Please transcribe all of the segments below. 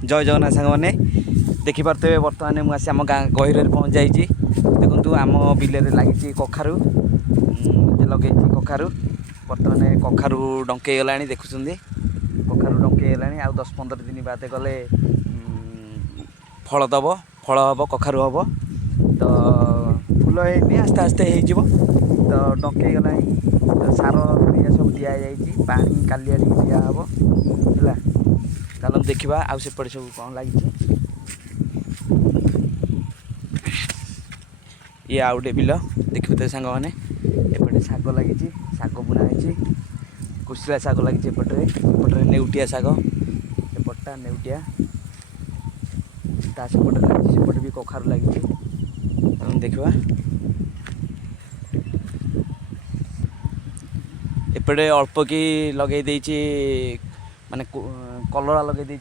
जय जगन्नाथ सांग मैंने देखिपे बर्तमान मुझे आम गाँ गहिर पहुँच जाइए। देखूँ आम बिल लगी कखारू लगे कखारू बर्तमान कखारू डंके गला देखुं कखारू डंके गला आ 10-15 दिन बाद गले फल दब फल हम कखारू हम तो फूल है आस्ते आस्ते हो तो डंके गला सार सब दि जा पानी काली दिहब है चल देखा आउ सेपटे सब कौन लगी ये आउ गए बिल देखिए तो सांग मैंने एपटे शाग लगी शाग बुना है कुशला शाग लगी एपटे नेउटिया शाग एपटा नेउटिया ता सेपटे लगी सेपटे भी कखारू लगी देखा एपटे अल्प कि लगे माने कलरा लगे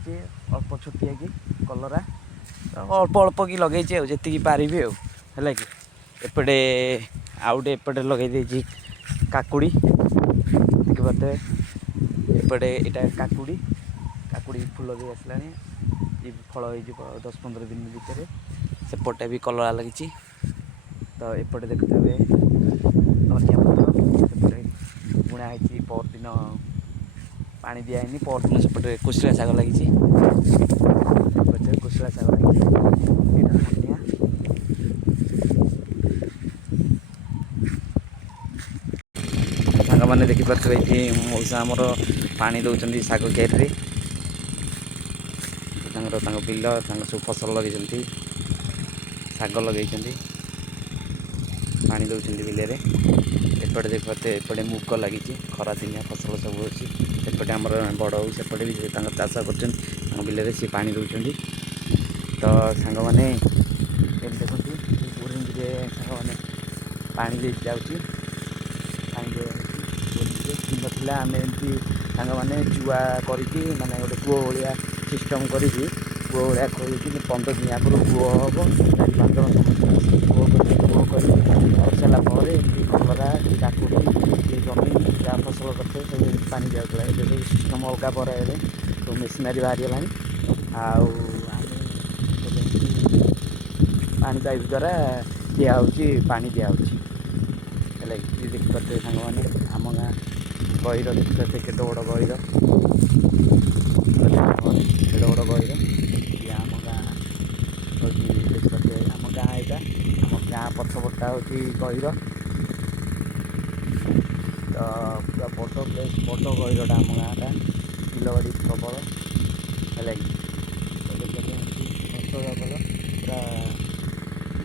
अल्प छोटिया कि कलरा अल्प अल्प कि लगे जी पारि है कि एपटे आउटे एपटे लगे काकुड़ी देखिए एपटे यहाँ काकुड़ी काकुड़ी फूल भी आसला ये फल हो 10-15 दिन भितर सेपटे भी कलरा लगी तो एपटे देखते धनिया पत्र सेपटे बुणा है परदिन पानी दिखाई परदिन सेपटे कुशला शाग लगी कुशला शाग लगी धनिया सांग मैंने देखिपे ये मौसा आमर पानी दौरान शाग क्यारे बिल सब फसल लगे शाग लगे पानी दौरान बिल एपटे देखते एपटे मुग लगी खरा दिनिया फसल सब अच्छी सेपटे आम बड़ हो सेपटे भी चाष कर बिल सी पानी दौरान तो सांग मैंने देखते सांग मैंने पानी दे जाऊँगी दिन आम एमती सांग मैंने जुआ करके माने गोटे कूह भाया सिस्टम करके कूह भाया खोल 15 दिन आगुरी कूह हम 4-5 जन समस्त कूह कर सारापर कलरा काकुड़ी जमी जहाँ फसल करते सब पानी जाऊला ये सिस्टम अलगा पर तो मेसीनारी बाहरी आउ पानी पाइप द्वारा दिहे पानी दिहे देखिपे सांग मैंने आम गाँ गहिर देखिपे केटे बड़ गहिर केटे बड़ गहिर ये आम गाँ देखिपे आम गाँ यहाँ आम गाँ पछपटा हूँ गहिर तो पूरा बड़ प्लेस बड़ गहिरटा आम गाँटा बिलबाड़ी प्रबल है पूरा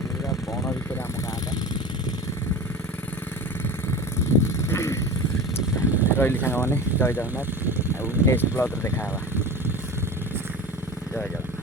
पूरा बण भितर आम गाँटा रही सांग मैंने जय जगन्नाथ नेक्स्ट ब्लॉग देखा जय जगन्नाथ।